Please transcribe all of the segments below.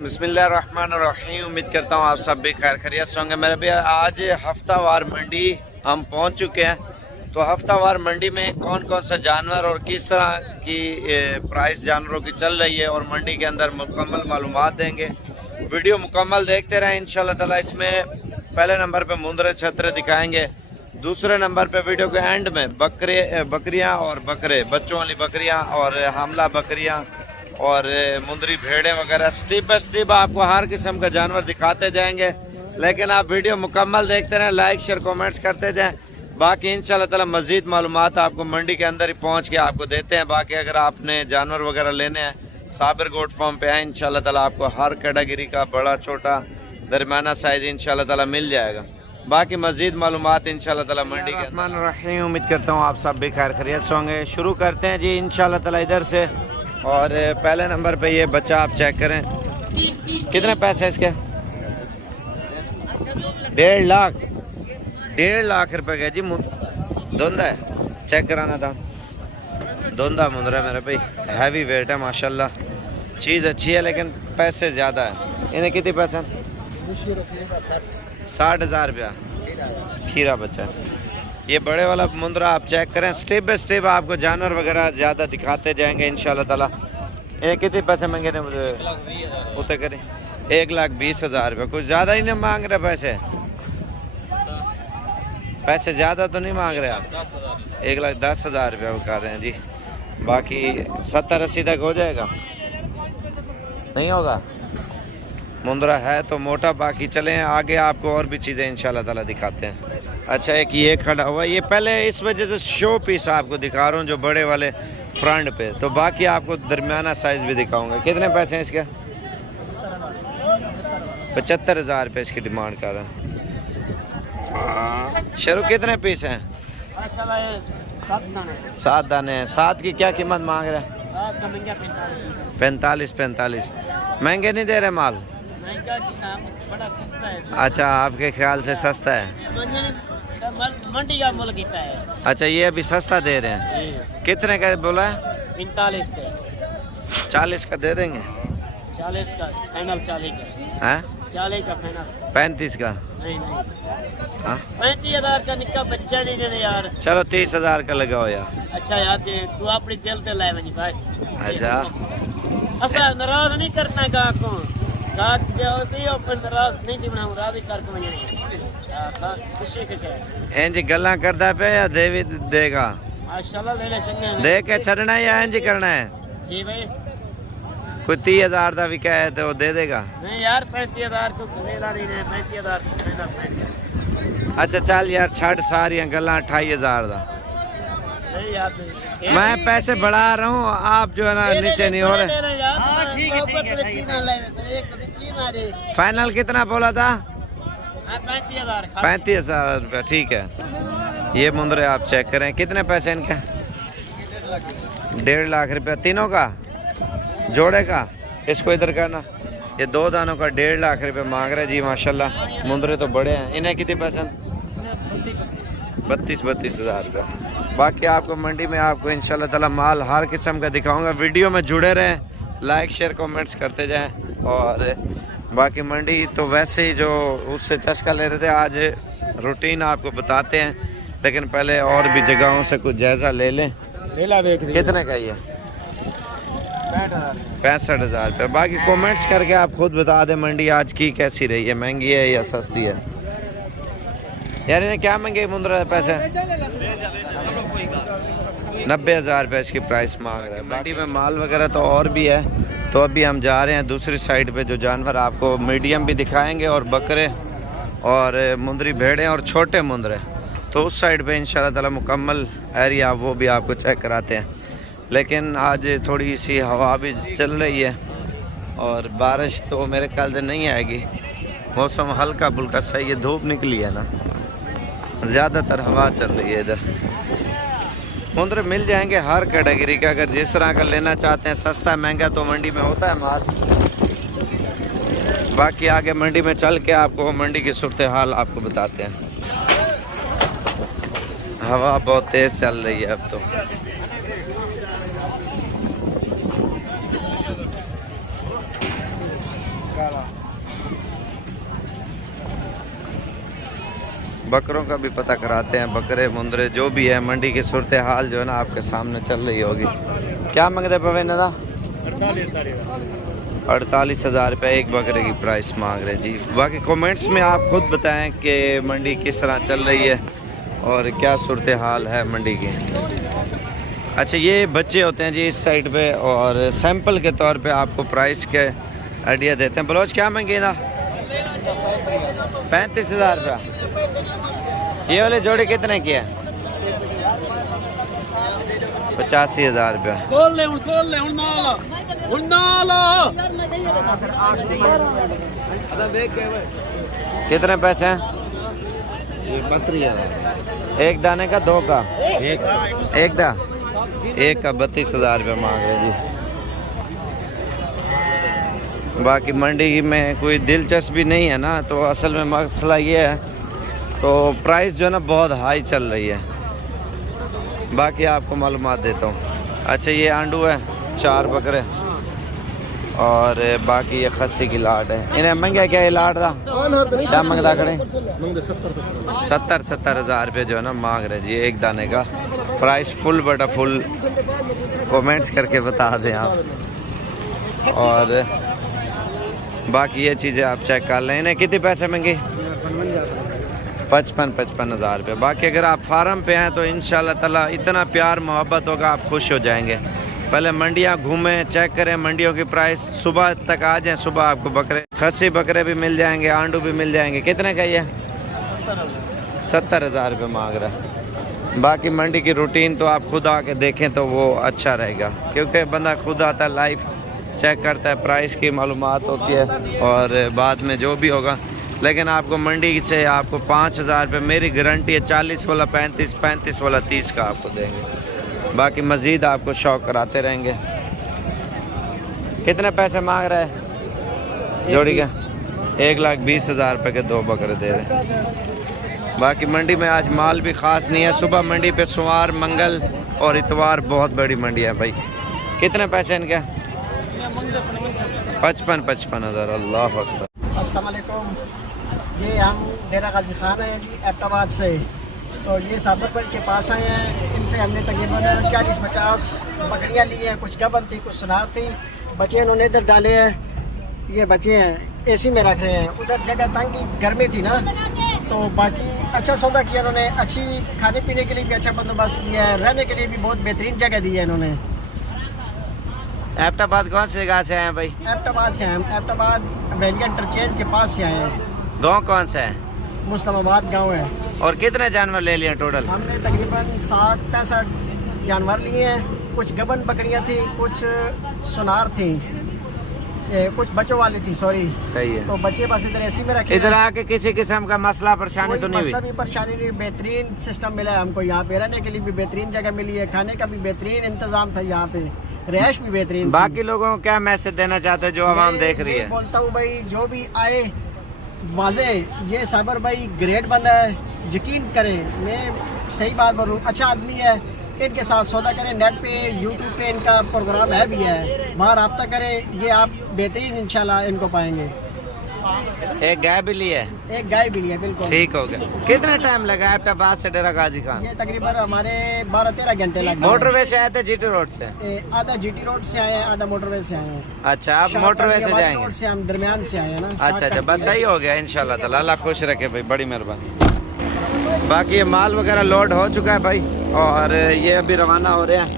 बिस्मिल्लाहिर्रहमानिर्रहीम। उम्मीद करता हूँ आप सब भी खैर खैरियत से होंगे। मेरे भैया आज हफ्तावार मंडी हम पहुँच चुके हैं। तो हफ्तावार मंडी में कौन कौन सा जानवर और किस तरह की प्राइस जानवरों की चल रही है और मंडी के अंदर मुकम्मल मालूमात देंगे। वीडियो मुकम्मल देखते रहें इंशाल्लाह ताला। इसमें पहले नंबर पे मुंदरे छतरे दिखाएंगे, दूसरे नंबर पे वीडियो के एंड में बकरियाँ और बकरे, बच्चों वाली बकरियाँ और हमला बकरियाँ और मुंदरी भेड़ें वगैरह स्टेप बाय स्टेप आपको हर किस्म का जानवर दिखाते जाएंगे। लेकिन आप वीडियो मुकम्मल देखते रहें, लाइक शेयर कमेंट्स करते जाएं। बाकी इंशाल्लाह ताला मज़ीद मालूमात आपको मंडी के अंदर ही पहुंच के आपको देते हैं। बाकी अगर आपने जानवर वगैरह लेने हैं साबिर गोट फार्म पे आए, इंशाल्लाह ताला आपको हर कैटेगरी का बड़ा छोटा दरमियाना साइज़ इंशाल्लाह ताला मिल जाएगा। बाकी मज़ीद मालूमात इंशाल्लाह ताला मंडी के अंदर। उम्मीद करता हूँ आप सब भी खैर खैरियत से होंगे। शुरू करते हैं जी इंशाल्लाह ताला इधर से। और पहले नंबर पे ये बच्चा आप चेक करें, कितने पैसे इसके? 1.5 लाख। 1.5 लाख रुपए का जी। धुंधा है, चेक कराना था। धुंधा मुंदरा मेरे भाई, हैवी वेट है माशाल्लाह। चीज़ अच्छी है लेकिन पैसे ज़्यादा है। इन्हें कितने पैसे? 60,000 रुपया खीरा बच्चा। ये बड़े वाला मुंदरा आप चेक करें, स्टेप बाय स्टेप आपको जानवर वगैरह ज़्यादा दिखाते जाएंगे इंशाल्लाह ताला। ये कितने पैसे मांगे ने मुझे उतने करें? 1,20,000 रुपये। कुछ ज़्यादा ही नहीं मांग रहे पैसे? पैसे ज़्यादा तो नहीं मांग रहे आप? 1,10,000 रुपये कर रहे हैं जी। बाकी 70-80 तक हो जाएगा? नहीं होगा? मुंदरा है तो मोटा। बाकी चलें आगे, आपको और भी चीज़ें इंशाल्लाह ताला दिखाते हैं। अच्छा, एक ये खड़ा हुआ, ये पहले इस वजह से शो पीस आपको दिखा रहा हूँ जो बड़े वाले फ्रंट पे। तो बाकी आपको दरमियाना साइज़ भी दिखाऊंगा। कितने पैसे हैं इसके? 75,000 रुपये इसकी डिमांड कर रहे हैं। शुरू कितने पीस हैं? 7 दाने हैं। 7 की क्या कीमत मांग रहे हैं? 45 महंगे नहीं दे रहे माल? अच्छा, आपके ख्याल से सस्ता है? मंडी का मोल कितना है? अच्छा, ये अभी सस्ता दे रहे हैं। कितने का बोला है? 45 का। 40 का दे देंगे? 40 का फाइनल। 40 का है? 40 का फाइनल। 35 का? नहीं 35,000 का निक्का बच्चा नहीं देने यार। चलो 30,000 का लगाओ यार। अच्छा यार, तू अपनी दिल ते लाए मनी भाई। अच्छा, अच्छा नाराज नहीं करना गाहक को। गाहक नाराज नहीं जीवना, राजी करके मनी खुशी खुशी इंज गल्ला करदा पे या देवी देगा? माशाल्लाह लेने चंगे दे के छड़ना है या इंज करना है? जी भाई, कोई 30,000 का भी कहे तो वो दे देगा? नहीं यार, 35,000 को लेना नहीं है। 35,000। अच्छा चल यार, छड़ सारियां गल्ला 28,000 का। नहीं यार, मैं पैसे बढ़ा रहा हूँ, आप जो है ना नीचे नहीं हो रहे। फाइनल कितना बोला था? 35,000 रुपया। ठीक है, ये मुंदरे आप चेक करें। कितने पैसे इनके? 1.5 लाख रुपया। तीनों का जोड़े का? इसको इधर करना। ये 2 दानों का 1.5 लाख रुपये मांग रहे जी माशाल्लाह। मुंदरे तो बड़े हैं। इन्हें कितने पैसे? 32,000 रुपया। बाकी आपको मंडी में आपको इंशाल्लाह ताला माल हर किस्म का दिखाऊंगा। वीडियो में जुड़े रहें, लाइक शेयर कमेंट्स करते जाएं। और बाकी मंडी तो वैसे ही जो उससे चस्का ले रहे थे, आज रूटीन आपको बताते हैं। लेकिन पहले और भी जगहों से कुछ जायज़ा ले लें। कितने का ये? 65,000 रुपये। बाकी कमेंट्स करके आप खुद बता दें मंडी आज की कैसी रही है, महंगी है या सस्ती है। यार इन्हें क्या महंगे मुंदरा पैसे? 90,000 रुपये इसकी प्राइस मांग रहे हैं। मंडी में माल वगैरह तो और भी है। तो अभी हम जा रहे हैं दूसरी साइड पे, जो जानवर आपको मीडियम भी दिखाएंगे और बकरे और मुंदरी भेड़ें और छोटे मुंदरे। तो उस साइड पे इंशाल्लाह ताला मुकम्मल एरिया वो भी आपको चेक कराते हैं। लेकिन आज थोड़ी सी हवा भी चल रही है और बारिश तो मेरे ख्याल से नहीं आएगी। मौसम हल्का फुल्का सही है, धूप निकली है ना, ज़्यादातर हवा चल रही है इधर। मुंदरे मिल जाएंगे हर कैटेगरी का। अगर जिस तरह का लेना चाहते हैं, सस्ता महंगा, तो मंडी में होता है माल। बाकी आगे मंडी में चल के आपको मंडी की सूरत हाल आपको बताते हैं। हवा बहुत तेज़ चल रही है अब तो। बकरों का भी पता कराते हैं, बकरे मुंदरे जो भी है मंडी की सूरत हाल जो है ना आपके सामने चल रही होगी। क्या मंगते पवे ना 48,000 रुपये एक बकरे की प्राइस मांग रहे जी। बाकी कमेंट्स में आप खुद बताएं कि मंडी किस तरह चल रही है और क्या सूरत हाल है मंडी की। अच्छा ये बच्चे होते हैं जी इस साइड पे और सैंपल के तौर पे आपको प्राइस के आइडिया देते हैं। बलोच क्या मंगेगा? 35,000 रुपया। ये वाले जोड़े कितने की है? 85,000 रुपया। कितने पैसे हैं? 32,000। एक दाने का? दो का? एक दा एक का 32,000 रुपये मांग रहे जी। बाकी मंडी में कोई दिलचस्पी नहीं है ना, तो असल में मसला ये है तो प्राइस जो है ना बहुत हाई चल रही है। बाकी आपको मालूमात देता हूँ। अच्छा ये आंडू है 4 बकरे और बाकी ये खस्सी की लाट है। इन्हें महंगा क्या है लाट का? क्या मंगता खड़े? 70,000 रुपये जो है ना मांग रहे जी एक दाने का। प्राइस फुल बटा फुल कमेंट्स करके बता दें आप। और बाकी ये चीज़ें आप चेक कर लें। इन्हें कितने पैसे महंगे? 55,000 रुपये। बाकी अगर आप फार्म पे हैं तो इंशाल्लाह ताला इतना प्यार मोहब्बत होगा आप खुश हो जाएंगे। पहले मंडियाँ घूमें, चेक करें मंडियों की प्राइस। सुबह तक आ जाएं, सुबह आपको बकरे खस्सी बकरे भी मिल जाएंगे, आंडू भी मिल जाएंगे। कितने का ये? 70,000 रुपये मांग रहा है। बाकी मंडी की रूटीन तो आप खुद आके देखें तो वो अच्छा रहेगा, क्योंकि बंदा खुद आता है, लाइव चेक करता है, प्राइस की मालूमात होती है और बाद में जो भी होगा। लेकिन आपको मंडी से आपको 5,000 रुपये मेरी गारंटी है। 40 वाला 35, 35 वाला 30 का आपको देंगे। बाकी मज़ीद आपको शौक कराते रहेंगे। कितने पैसे मांग रहे हैं जोड़ी के? 1,20,000 रुपये के 2 बकरे दे रहे हैं। बाकी मंडी में आज माल भी ख़ास नहीं है। सुबह मंडी पे सोमवार, मंगल और इतवार बहुत बड़ी मंडी है भाई। कितने पैसे इनके? 55,000। अल्लाह अकबर। अस्सलाम वालेकुम। ये हम डेरा गाजी खान हैं जी एबटाबाद से। तो ये साबरपुर के पास आए हैं। इनसे हमने तकरीबन 40-50 बकरियां ली हैं। कुछ गबन थी, कुछ सुनार थी। बच्चे इन्होंने इधर डाले हैं। ये बच्चे हैं एसी में रख रहे हैं। उधर जगह तंग की गर्मी थी ना, तो बाकी अच्छा सौदा किया इन्होंने। अच्छी खाने पीने के लिए भी अच्छा बंदोबस्त दिया है, रहने के लिए भी बहुत बेहतरीन जगह दी है इन्होंने। एबटाबाद कौन से जगह से आए हैं भाई? एबटाबाद से हम एबटाबाद वैलिया इंटरचेंज के पास से आए हैं। गांव कौन सा है? मुस्तफाबाद गांव है। और कितने जानवर ले लिए टोटल? हमने तकरीबन 60-65 जानवर लिए हैं। कुछ गबन बकरियां थी, कुछ सुनार थी, कुछ बच्चों वाली थी। सॉरी, सही है। तो बच्चे बस इधर एसी में रखे। इधर आके किसी किस्म का मसला परेशानी तो नहीं हुई? मसला भी परेशानी नहीं। बेहतरीन सिस्टम मिला है हमको। यहाँ पे रहने के लिए भी बेहतरीन जगह मिली है, खाने का भी बेहतरीन इंतजाम था, यहाँ पे रहायश भी बेहतरीन। बाकी लोगों को क्या मैसेज देना चाहते हो जो आवाम देख रही है? बोलता हूँ भाई, जो भी आए वाजे, ये साबर भाई ग्रेट बंदा है, यकीन करें। मैं सही बात बोलूँ, अच्छा आदमी है। इनके साथ सौदा करें। नेट पे, यूट्यूब पे इनका प्रोग्राम है भी है, वहाँ रब्ता करें। ये आप बेहतरीन इंशाल्लाह इनको पाएंगे। एक गाय भी ली है? एक गाय भी ली है, बिल्कुल। ठीक हो गया। कितना टाइम लगा एबटाबाद से डेरा गाजी खान? ये तकरीबन हमारे 12-13 घंटे लगे। मोटरवे से आए थे? जीटी रोड से? आधा जीटी रोड से आए हैं, आधा मोटरवे से आए हैं। अच्छा, आप मोटरवे से जाएंगे? रोड से हम दरमियान से आए हैं ना। अच्छा, बस सही हो गया इंशाल्लाह ताला। अल्लाह खुश रखे भाई, बड़ी मेहरबानी। बाकी ये माल वगैरह लोड हो चुका है भाई और ये अभी रवाना हो रहे हैं।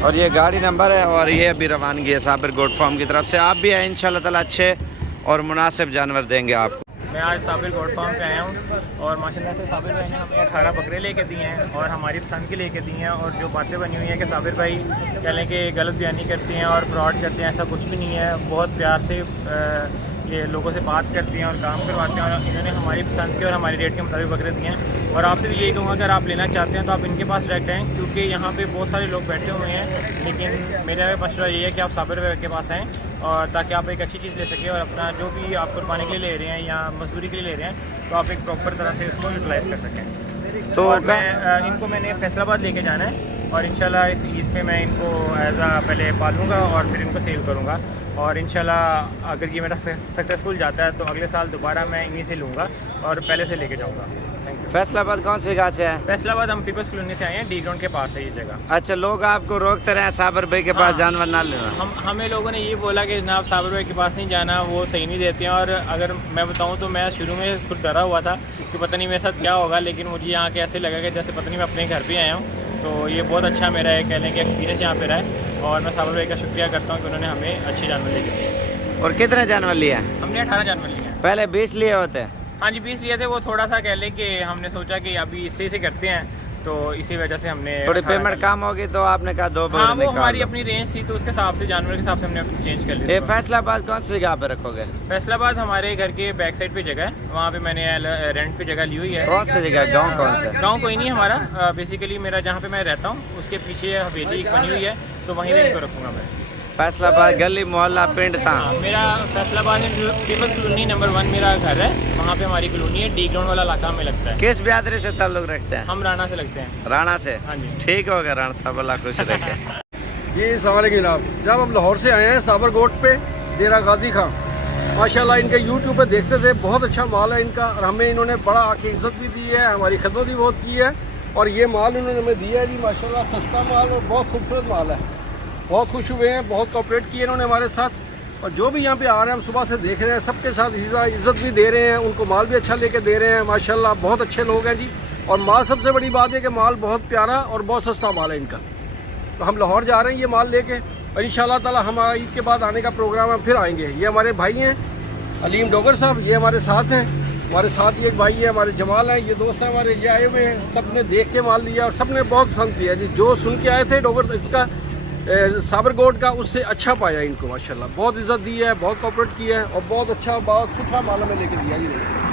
और ये गाड़ी नंबर है और ये अभी रवानगी है साबिर गोट फार्म की तरफ से। आप भी आए इंशाल्लाह ताला, अच्छे और मुनासिब जानवर देंगे आपको। मैं आज साबिर गोट फार्म पे आया हूँ और माशाल्लाह से साबिर भाई ने हमें 18 बकरे लेके दिए हैं और हमारी पसंद की लेके दिए हैं। और जो बातें बनी हुई हैं कि साबिर भाई कह लें कि गलत बयानी करते हैं और फ्रॉड करते हैं, ऐसा कुछ भी नहीं है। बहुत प्यार से ये लोगों से बात करते हैं और काम करवाते हैं और इन्होंने हमारी पसंद के और हमारी रेट के मुताबिक बकरे दिए हैं। और आपसे भी यही कहूँगा, अगर आप लेना चाहते हैं तो आप इनके पास डायरेक्ट आएँ, क्योंकि यहाँ पे बहुत सारे लोग बैठे हुए हैं। लेकिन मेरा मशवरा ये है कि आप साबिर भाई के पास आएँ और ताकि आप एक अच्छी चीज़ ले सकें और अपना जो भी आप कुर्बानी के लिए ले रहे हैं या मजदूरी के लिए ले रहे हैं, तो आप एक प्रॉपर तरह से इसको यूटिलाइज़ कर सकें। तो मैं इनको मैंने फैसलाबाद लेके जाना है और इंशाल्लाह इस ईद पे मैं इनको पहले पालूँगा और फिर इनको सेल करूँगा। और इंशाल्लाह अगर ये मेरा सक्सेसफुल जाता है तो अगले साल दोबारा मैं इन्हीं से लूँगा और पहले से लेके जाऊँगा। Thank you. फैसलाबाद कौन सी गाछ है? फैसलाबाद हम पीपल्स कॉलोनी से आए हैं, डी ग्राउंड के पास है ये जगह। अच्छा, लोग आपको रोकते रहे साबर भाई के पास हाँ। जानवर ना लेना? हमें लोगों ने ये बोला कि जनाब साबर भाई के पास नहीं जाना, वो सही नहीं देते हैं। और अगर मैं बताऊं तो मैं शुरू में खुद डरा हुआ था कि पता नहीं मेरे साथ क्या होगा, लेकिन मुझे यहाँ के ऐसे लगा कि जैसे पता नहीं मैं अपने घर पे आया हूँ। तो ये बहुत अच्छा मेरा है कहने के एक्सपीरियंस यहाँ पे रहा है और मैं साबर भाई का शुक्रिया करता हूँ कि उन्होंने हमें अच्छे जानवर लेके दिए। और कितने जानवर लिए? हमने 18 जानवर लिए हैं। पहले 20 लिए होते? हाँ जी, 20 लिए थे। वो थोड़ा सा कह लें कि हमने सोचा कि अभी इससे ही करते हैं, तो इसी वजह से हमने थोड़ी पेमेंट कम होगी तो आपने कहा 2 हाँ, वो निकाल हमारी लो। अपनी रेंज थी तो उसके हिसाब से जानवर के हिसाब से हमने चेंज कर लिया। ये फैसलाबाद कौन सी जगह पे रखोगे? फैसलाबाद हमारे घर के बैक साइड पे जगह है, वहाँ पे मैंने रेंट पे जगह ली हुई है। कौन सी जगह? गांव कौन सा? गांव कोई नहीं है हमारा, बेसिकली मेरा जहाँ पे मैं रहता हूँ उसके पीछे हवेली एक बनी हुई है, तो वहीं पे इनको रखूँगा मैं। फैसलाबाद गली मोहल्ला पिंड था? हाँ, मेरा फैसलाबाद में पीपल्स कॉलोनी नंबर 1 मेरा घर है, वहाँ पे हमारी कॉलोनी है, डी ग्राउंड वाला इलाका में लगता है। किस बिरादरी से ताल्लुक रखते हैं? हम राणा से लगते हैं। राणा से? हाँ जी। ठीक हो गया राणा साहब, अल्लाह खुश रखे। जी अस्सलाम वालेकुम जनाब। जब हम लाहौर से आए हैं साबरकोट पे डेरा गाजी खां, माशाल्लाह इनके यूट्यूब पे देखते थे, बहुत अच्छा माल है इनका और हमें इन्होंने बड़ा आके इज्जत भी दी है, हमारी खिदमत भी बहुत की है और ये माल इन्होंने हमें दिया है जी माशाल्लाह, सस्ता माल और बहुत खूबसूरत माल है। बहुत खुश हुए हैं, बहुत कोऑपरेट किए इन्होंने हमारे साथ और जो भी यहाँ पे आ रहे हैं हम सुबह से देख रहे हैं सबके साथ इसी तरह इज्जत भी दे रहे हैं, उनको माल भी अच्छा लेके दे रहे हैं माशाल्लाह, बहुत अच्छे लोग हैं जी। और माल सबसे बड़ी बात है कि माल बहुत प्यारा और बहुत सस्ता माल है इनका। तो हम लाहौर जा रहे हैं ये माल लेके और इंशाल्लाह ताला हमारा ईद के बाद आने का प्रोग्राम है, फिर आएंगे। ये हमारे भाई हैं अलीम डोगर साहब, ये हमारे साथ हैं, हमारे साथ ही एक भाई है हमारे जमाल हैं, ये दोस्त हैं हमारे, ये आए हुए हैं, सब ने देख के माल लिया और सब ने बहुत पसंद किया जी। जो सुन के आए थे डोगर इसका साबरकोट का, उससे अच्छा पाया इनको माशाल्लाह, बहुत इज्जत दी है, बहुत कोऑपरेट किया है और बहुत अच्छा बहुत सुथरा माल में लेके दिया जी।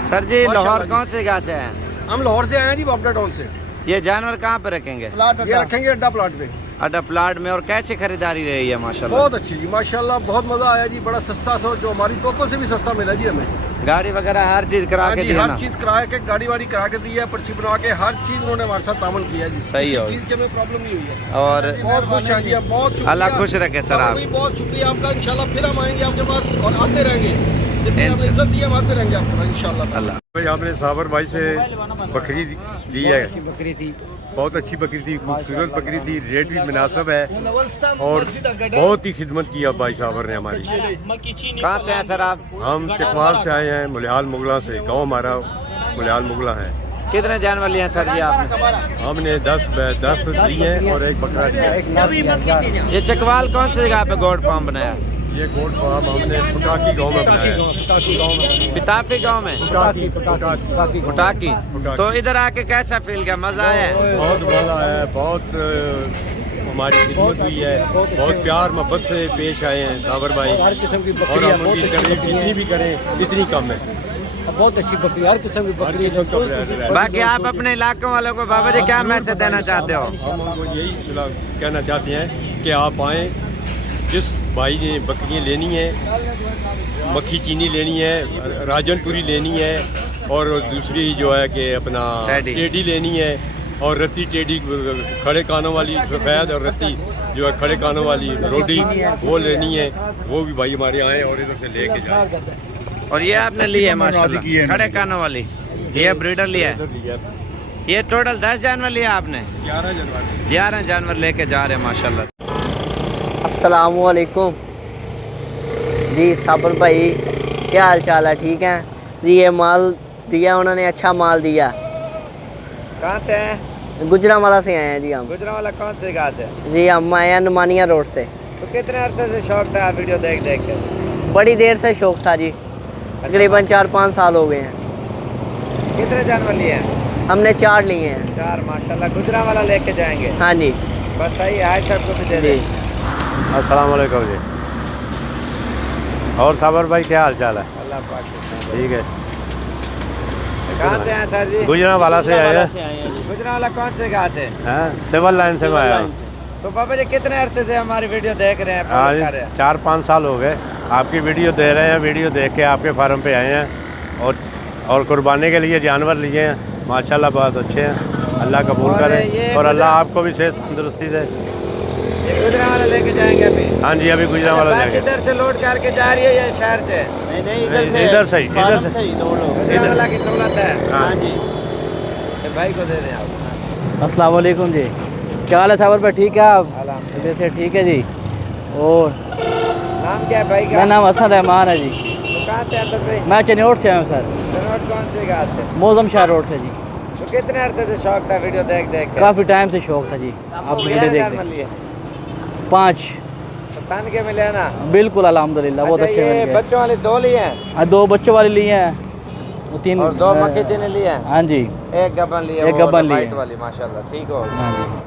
सर जी लाहौर कौन सी जगह से है? हम लाहौर से आए हैं जी, बाबडा टाउन से। ये जानवर कहाँ पे रखेंगे? ये रखेंगे अड्डा प्लाट पे। अड्डा प्लाट में। और कैसी खरीदारी रही है? माशाल्लाह बहुत अच्छी जी माशाल्लाह, बहुत मजा आया जी, बड़ा सस्ता था, जो हमारी तोको से भी सस्ता मिला जी हमें। गाड़ी वगैरह हर चीज करा के दिया हर ना? चीज करा के, गाड़ी वाड़ी करा के दी है, पर्ची बना के, हर चीज उन्होंने हमारे साथ तामन किया जी। सही है। चीज की हमें प्रॉब्लम नहीं हुई है और बहुत खुश हैं जी, बहुत शुक्रिया। अल्लाह खुश रखे सर आप। बहुत शुक्रिया आपका, इंशाल्लाह फिर हम आएंगे आपके पास और आते रहेंगे, जितनी हमें इज्जत दी है हम आते रहेंगे आपको इंशाल्लाह। अल्लाह भाई आपने साबर भाई से बकरी दी है, बहुत अच्छी बकरी थी, खूबसूरत बकरी थी, रेट भी मुनासिब है और बहुत ही खिदमत की अब भाई साबर ने हमारी। कहाँ से हैं सर आप? हम चकवाल से आए हैं, मुलिहाल मुगला से, गांव हमारा मुलिहाल मुगला है। कितने जानवर लिए हैं सर जी आपने? हमने 10 दिए हैं और एक बकरा दिया। ये चकवाल कौन सी जगह पे गोड फार्म बनाया? ये गोट फार्म हमने पुटाकी गांव में बनाया है। पिताफी गांव में? पुटाकी। तो इधर आके कैसा फील किया? मजा आया? बहुत मजा है, बहुत हमारी खिदमत हुई है, बहुत प्यार मोहब्बत से पेश आए हैं साबर भाई और हम उनकी करें जितनी भी करें इतनी कम है। बहुत अच्छी बकरी, हर किस्म की बकरी। बाकी आप अपने इलाकों वालों को बाबा जी क्या मैसेज देना चाहते हो? हम उनको यही सलाह कहना चाहते हैं कि आप आएँ, जिस भाई ने बकरियाँ लेनी है, मक्खी चीनी लेनी है, राजनपुरी लेनी है और दूसरी जो है कि अपना टेडी लेनी है और रत्ती टेडी खड़े कानों वाली सफ़ेद और रत्ती जो है खड़े कानों वाली रोडी वो लेनी है, वो भी भाई हमारे आए और इधर से लेके जाए। और ये आपने ली है माशाल्लाह खड़े कानों वाली, ये ब्रीडर लिया है। ये टोटल 10 जानवर लिया आपने? 11 जानवर लेके जा रहे हैं माशाल्लाह। अस्सलामुअलैकुम जी। साबर भाई क्या हाल चाल है? ठीक है जी। ये माल दिया उन्होंने, अच्छा माल दिया। कहाँ से हैं? गुजरांवाला से आए हैं जी हम। गुजरांवाला कौन से गाँव से? जी हम आए हैं नुमानिया रोड से। तो कितने अरसे से शौक था वीडियो देख देख के? बड़ी देर से शौक था जी, तकरीबन 4-5 साल हो गए हैं। कितने जानवर लिए हैं? हमने 4 लिए हैं। 4 माशाल्लाह। गुजरांवाला लेके जाएंगे? हाँ जी। बस सही है, सबको भी दे जी। दें। अस्सलाम वालेकुम जी। और साबर भाई क्या हाल चाल है? अल्लाह पाक ठीक है। कहाँ से हैं सर जी? गुजरांवाला से आए हैं। गुजरांवाला कौन से गाँव से? सिविल लाइन से मैं आया हूँ। तो बाबा जी कितने अरसे से हमारी वीडियो देख रहे हैं? हाँ, कर रहे हैं? 4-5 साल हो गए आपकी वीडियो दे रहे हैं, वीडियो देख के आपके फार्म पे आए हैं और कुर्बानी के लिए जानवर लिए हैं माशाल्लाह, बहुत अच्छे हैं। अल्लाह कबूल और करे ये और अल्लाह आपको भी सेहत तंदुरुस्ती दे। ये गुजरा वाला लेके जाएंगे अभी? हाँ जी, अभी गुजरा वाला बस जाएंगे। इधर से लोड करके जा रही है या शहर से? नहीं, इधर से गुजरा वाला की सहूलत है। हाँ जी, ये भाई को दे दें आप। अस्सलाम वालेकुम जी, क्या हाल है साबर भाई? ठीक है आप? अल्हम्दुलिल्लाह। जैसे ठीक है जी। और नाम क्या है भाई का? मेरा नाम हसन रहमान है जी। तो कहाँ से आता भाई? मैं चनियोट से आया हूँ सर। जनोट कौन से गाँव से? मौजम शाह रोड से जी। तो कितने अरसे से शौक था वीडियो देख देख के? काफ़ी टाइम से शौक था जी, आप वीडियो देख लिए 5 पसंद के मिले ना? बिल्कुल अल्हम्दुलिल्लाह बहुत अच्छा, अच्छे ये मिल गए। बच्चों वाली 2 लिए हैं 2 बच्चों वाले लिए हैं, 3 और 2 मक्खी चीनी लिए हैं, हाँ जी, एक गबन लिए, एक वो गबन लिए। वाइट वाली माशाल्लाह। ठीक हो हाँ जी।